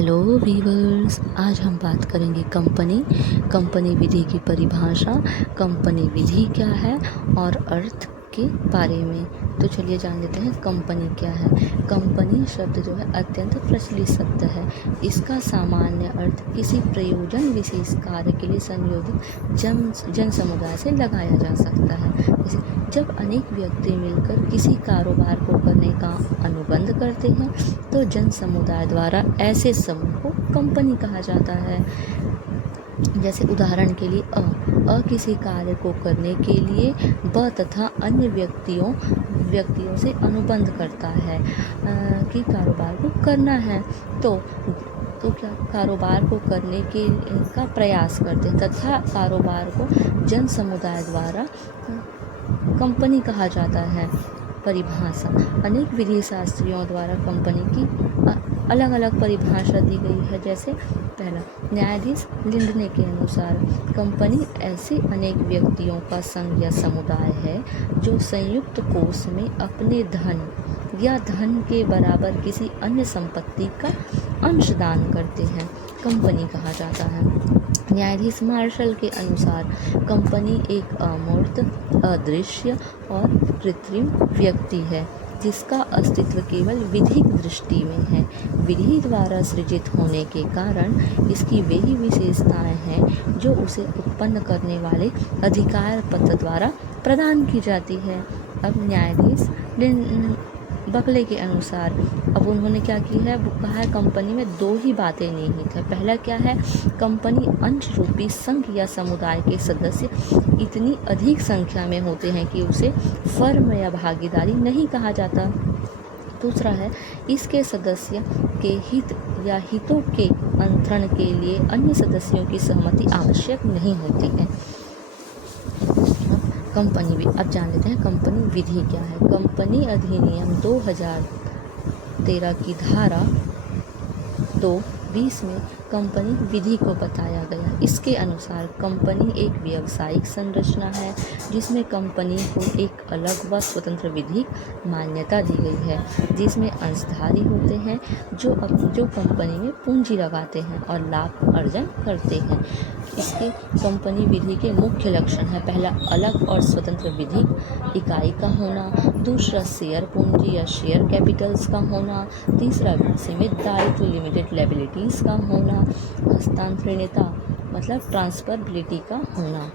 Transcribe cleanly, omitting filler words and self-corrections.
Hello viewers, आज हम बात करेंगे कंपनी विधि की परिभाषा, कंपनी विधि क्या है और अर्थ के बारे में। तो चलिए जान लेते हैं कंपनी क्या है। कंपनी शब्द जो है अत्यंत प्रचलित शब्द है। इसका सामान्य अर्थ किसी प्रयोजन विशेष कार्य के लिए संयोजित जन समुदाय से लगाया जा सकता है। जैसे जब अनेक व्यक्ति मिलकर किसी कारोबार को करने का अनुबंध करते हैं तो जन समुदाय द्वारा ऐसे समूह को कंपनी कहा जाता है। जैसे उदाहरण के लिए अ किसी कार्य को करने के लिए ब तथा अन्य व्यक्तियों से अनुबंध करता है कि कारोबार को करना है तो क्या कारोबार को करने का प्रयास करते हैं तथा कारोबार को जन समुदाय द्वारा कंपनी कहा जाता है। परिभाषा, अनेक विधि शास्त्रियों द्वारा कंपनी की अलग अलग परिभाषा दी गई है। जैसे पहला, न्यायाधीश लिंडने के अनुसार कंपनी ऐसे अनेक व्यक्तियों का संघ या समुदाय है जो संयुक्त कोष में अपने धन या धन के बराबर किसी अन्य संपत्ति का अंशदान करते हैं, कंपनी कहा जाता है। न्यायाधीश मार्शल के अनुसार कंपनी एक अमूर्त, अदृश्य और कृत्रिम व्यक्ति है जिसका अस्तित्व केवल विधिक दृष्टि में है। विधि द्वारा सृजित होने के कारण इसकी वही विशेषताएं हैं जो उसे उत्पन्न करने वाले अधिकार पत्र द्वारा प्रदान की जाती है। अब न्यायाधीश बकले के अनुसार अब उन्होंने क्या की है, वो कहा है कंपनी में दो ही बातें निहित है। पहला क्या है, कंपनी अंश रूपी संघ या समुदाय के सदस्य इतनी अधिक संख्या में होते हैं कि उसे फर्म या भागीदारी नहीं कहा जाता। दूसरा है, इसके सदस्य के हित या हितों के अंतरण के लिए अन्य सदस्यों की सहमति आवश्यक नहीं होती है। कंपनी भी अब जान लेते हैं कंपनी विधि क्या है। कंपनी अधिनियम 2013 की धारा 2(20) में कंपनी विधि को बताया गया। इसके अनुसार कंपनी एक व्यावसायिक संरचना है जिसमें कंपनी को एक अलग व स्वतंत्र विधिक मान्यता दी गई है, जिसमें अंशधारी होते हैं जो कंपनी में पूंजी लगाते हैं और लाभ अर्जन करते हैं। इसके कंपनी विधि के मुख्य लक्षण है, पहला, अलग और स्वतंत्र विधिक इकाई का होना। दूसरा, शेयर पूंजी या शेयर कैपिटल्स का होना। तीसरा, सीमित दायित्व लिमिटेड लायबिलिटीज़ का होना। हस्तांतरणीयता मतलब ट्रांसफरबिलिटी का होना।